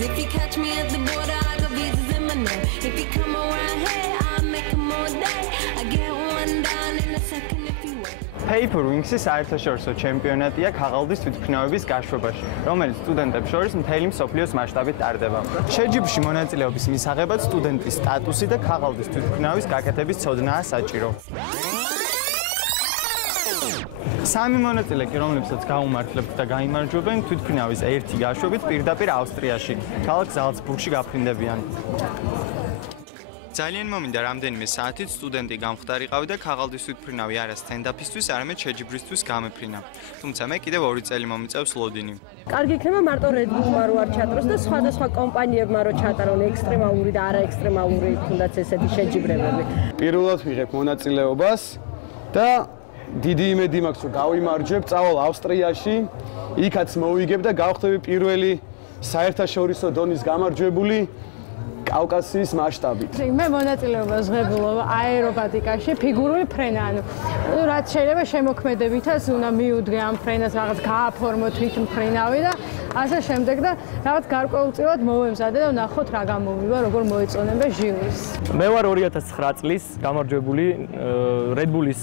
If you catch me at the border, I got visas in my name. If you come around here, I'll make them all day. I get one down in a second if you wait. Paper Wings-ის საერთაშორისო ჩემპიონატია ქაღალდის თვითმფრინავების გაშვებაში, რომელიც სტუდენტებს შორის მთელი მსოფლიოს მასშტაბით ტარდება. შეჯიბრში მონაწილეობის მისაღებად სტუდენტის სტატუსი და ქაღალდის თვითმფრინავის გაკეთების ცოდნაა საჭირო. სამი მონაწილე კი, რომლებსაც გაუმართლებთ და გაიმარჯვებენ თვითმფრინავის ერთი გაშვებით პირდაპირ ავსტრიაში, ქალაქ ზალცბურგში გაფრინდებიან. ძალიან მომინდა რამდენიმე საათით სტუდენტი გამხდარიყავი და ქაღალდის თვითმფრინავი არა სტენდაფისთვის, არამედ შეჯიბრისთვის გამეფრინა. თუმცა მე კიდევ 2 წელი მომიწევს ლოდინი. კარგი იქნება მარტო Red Bull-მა რო არ ჩატაროს და სხვადასხვა კომპანიებმა რო ჩატარონ ექსტრემალური და არაექსტრემალური თუნდაც ესეთი შეჯიბრებები. პირველად ვიღებ მონაწილეობას და დიდი იმედი მაქვს რომ გავიმარჯვებ, წავალ ავსტრიაში, იქაც მოვიგებ და გავხდები პირველი საერთაშორისო დონის გამარჯვებული კავკასიის მასშტაბით. მე მონაწილეობას ვღებულობ აერობატიკაში, ფიგურული ფრენა, რაც შეიძლება შემოქმედებითაც უნდა მიუდგე ამ ფრენას, რაღაც გააფორმო თვითმფრინავი და ასე შემდეგ და რაღაც გარკვეულწილად მოვემზადე და ვნახოთ რა გამოვივა, როგორ მოეწონება ჟიურის. მე ვარ 2009 წლის გამარჯვებული Red Bull-ის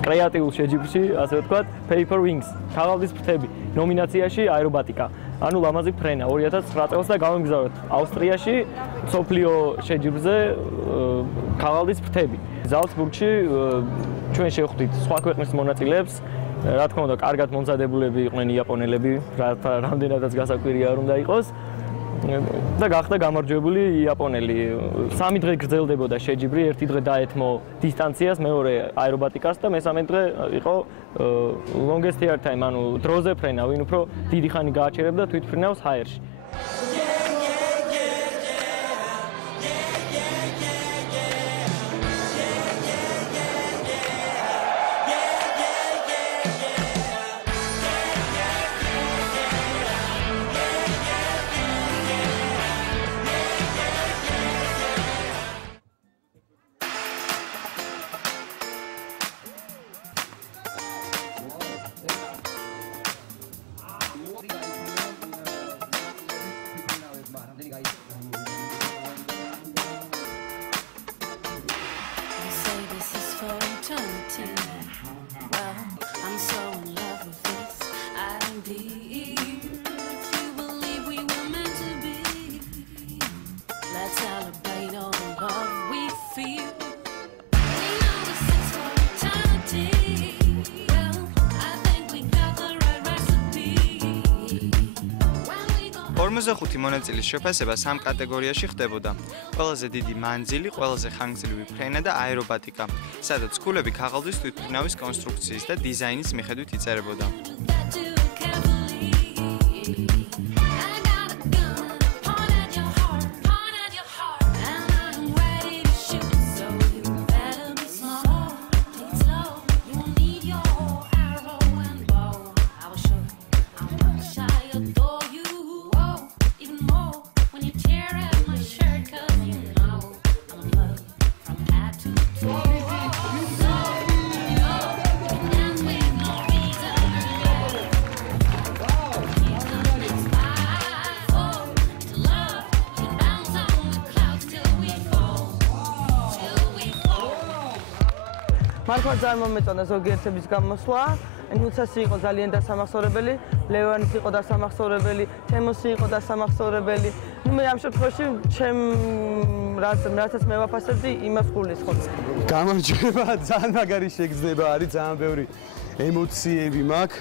კრეატიულ შეჯიბრში, ასე ვთქვათ, Paper Wings, ქაღალდის ფრთები, ნომინაციაში აერობატიკა. ანუ ლამაზი ფრენა 2009 წელს და გავემგზავრეთ ავსტრიაში, მსოფლიო შეჯიბრზე ქაღალდის ფრთები. ზალცბურგში ჩვენ შევხვდით სხვა ქვეყნის მონაწილეებს, რა თქმა უნდა, კარგად მომზადებულები იყვნენ იაპონელები, რამდენადაც გასაკვირია არ უნდა იყოს. და გახდა გამარჯვებული იაპონელი. 3 დღე გრძელდებოდა შეჯიბრი, ერთი დღე დაეთმო დისტანციას, მეორე აერობატიკას და მესამე დღე იყო longest air time, ანუ დროზე ფრენა, ვინ უფრო დიდი ხანი გააჩერებდა თვითმფრინავს ჰაერში. ხუთი მონაწილის შეფასება 3 კატეგორიაში ხდებოდა. ყველაზე დიდი მანძილი, ყველაზე ხანგრძლივი ფრენა და აერობატიკა, სადაც ქულები ქაღალდის თვითმფრინავის კონსტრუქციის და დიზაინის მიხედვით იწერებოდა. მართლა წარმომეწონა ზოგიერთების გამოსვლა, ნუცასი იყო ძალიან დასამახსოვრებელი, ლევანის იყო დასამახსოვრებელი, თემოსი იყო დასამახსოვრებელი. მე ამ შემთხვევაში რასაც მე ვაფასებდი, იმას გულისხმობს. გამარჯვება ძალიან მაგარი შეგრძნება არის, ძალიან ბევრი ემოციები მაქვს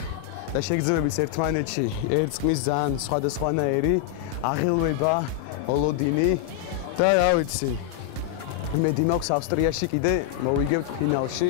და შეგრძნებების ერთმანეთში ერწყმის ძალიან სხვადასხვანაირი აღელვება, ოლოდინი და რა ვიცი. მე დიმაქვს ავსტრიაში კიდე მოვიგებთ ფინალში.